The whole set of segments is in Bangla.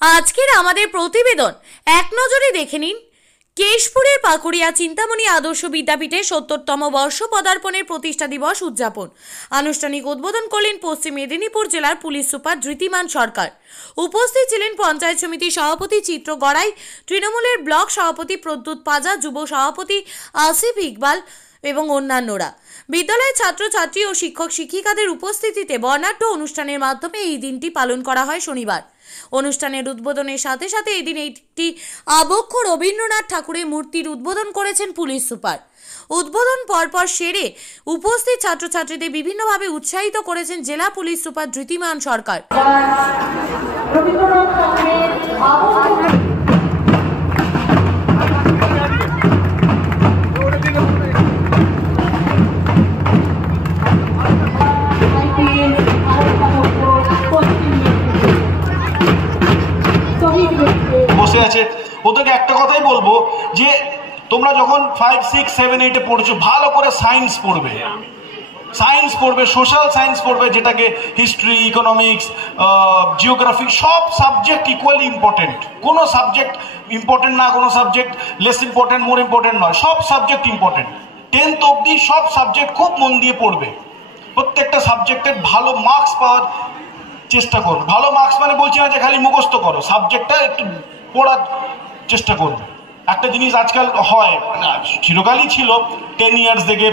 আজকের আমাদের প্রতিবেদন এক নজরে দেখে নিন। কেশপুরের পাকুড়িয়া চিন্তামণি আদর্শ বিদ্যাপীঠে ৭০তম বর্ষ পদার্পণের প্রতিষ্ঠা দিবস উদযাপন। আনুষ্ঠানিক উদ্বোধন করলেন পশ্চিম মেদিনীপুর জেলার পুলিশ সুপার ধৃতিমান সরকার। উপস্থিত ছিলেন পঞ্চায়েত সমিতির সভাপতি চিত্র গড়াই, তৃণমূলের ব্লক সভাপতি প্রদ্যুৎ পাজা, যুব সভাপতি আসিফ ইকবাল এবং অন্যান্যরা। বিদ্যালয়ের ছাত্রছাত্রী ও শিক্ষক শিক্ষিকাদের উপস্থিতিতে বর্ণাঢ্য অনুষ্ঠানের মাধ্যমে এই দিনটি পালন করা হয় শনিবার। অনুষ্ঠানের উদ্বোধনের সাথে সাথে এই দিন একটি আবক্ষ রবীন্দ্রনাথ ঠাকুরের মূর্তির উদ্বোধন করেছেন পুলিশ সুপার। উদ্বোধন পরপর সেরে উপস্থিত ছাত্রছাত্রীদের বিভিন্নভাবে উৎসাহিত করেছেন জেলা পুলিশ সুপার ধৃতিমান সরকার। বসে আছে ওদেরকে একটা কথাই বলবো যে তোমরা যখন 5, 6, 7, 8 পড়ছো ভালো করে সায়েন্স পড়বে, সোশ্যাল সায়েন্স পড়বে, যেটাকে হিস্ট্রি, ইকোনমিক্স, জিওগ্রাফি, সব সাবজেক্ট ইকুয়ালি ইম্পর্টেন্ট। কোনো সাবজেক্ট ইম্পর্টেন্ট না, কোনো subject less important, more important নয়, সব সাবজেক্ট ইম্পর্টেন্ট। 10th অবধি সব সাবজেক্ট খুব মন দিয়ে পড়বে। প্রত্যেকটা সাবজেক্টের ভালো মার্কস পাওয়ার চেষ্টা করো। ভালো মার্কস মানে বলছি না যে খালি মুখস্থ করো, সাবজেক্টটা একটু পড়ার চেষ্টা করবে। একটা জিনিস আজকাল হয়, চিরকালই ছিল, 10 ইয়ার্স থেকে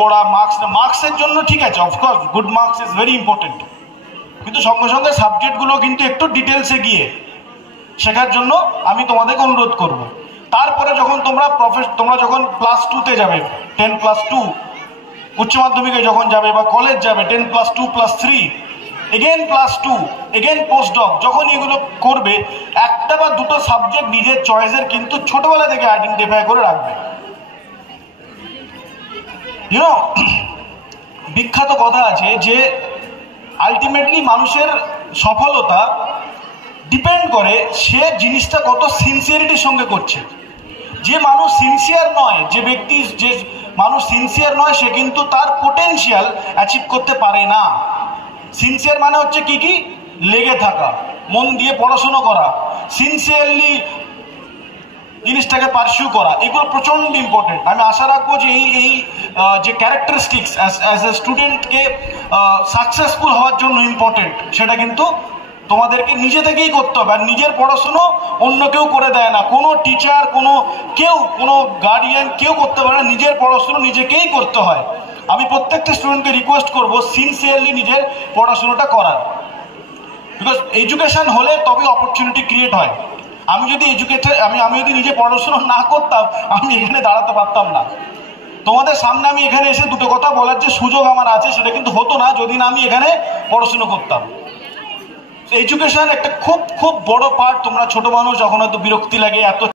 পড়া মার্কস না, মার্কসের জন্য ঠিক আছে, of course good marks is very important, কিন্তু সঙ্গে সঙ্গে সাবজেক্টগুলো কিন্তু একটু ডিটেলসে গিয়ে শেখার জন্য আমি তোমাদেরকে অনুরোধ করব। তারপরে যখন তোমরা যখন ক্লাস 2তে যাবে, 10+2 উচ্চ মাধ্যমিকে যখন যাবে বা কলেজ যাবে, 10+2+3 এগেন +2 এগেন পোস্টডক, যখন এগুলো করবে একটা বা দুটো সাবজেক্ট নিজের চয়েসের কিন্তু ছোটবেলা থেকে আইডেন্টিফাই করে রাখবে। বিখ্যাত কথা আছে যে আলটিমেটলি মানুষের সফলতা ডিপেন্ড করে সে জিনিসটা কত সিনসিয়ারিটির সঙ্গে করছে। যে মানুষ সিনসিয়ার নয়, যে মানুষ সিনসিয়ার নয়, সে কিন্তু তার পোটেনশিয়াল অ্যাচিভ করতে পারে না। সিনসিয়ার মানে হচ্ছে কি লেগে থাকা, মন দিয়ে পড়াশোনা করা, সিনসিয়ারলি জিনিসটাকে পারসিউ করা, এগুলো প্রচন্ড ইম্পর্টেন্ট। আমি আশা রাখবো যে এই যে ক্যারেক্টারিস্টিক্স অ্যাজ এ স্টুডেন্টকে সাকসেসফুল হওয়ার জন্য ইম্পর্টেন্ট, সেটা কিন্তু তোমাদেরকে নিজে থেকেই করতে হবে। আর নিজের পড়াশুনো অন্য কেউ করে দেয় না, কোনো টিচার, কোনো গার্ডিয়ান কেউ করতে পারে না। নিজের পড়াশুনো নিজেকেই করতে হয়। আমি প্রত্যেকটা স্টুডেন্টকে রিকোয়েস্ট করব সিনসিয়ারলি নিজের পড়াশোনাটা করার, বিকজ এডুকেশন হলে তবে অপরচুনিটি ক্রিয়েট হয়। আমি যদি নিজে পড়াশোনা না করতাম, আমি এখানে দাঁড়াতে পারতাম না। তোমাদের সামনে আমি এখানে এসে দুটো কথা বলার যে সুযোগ আমার আছে, সেটা কিন্তু হতো না যদি না আমি এখানে পড়াশোনা করতাম। এডুকেশন একটা খুব খুব বড় পার্ট। তোমরা ছোট মানুষ, যখন হয়তো বিরক্তি লাগে, এত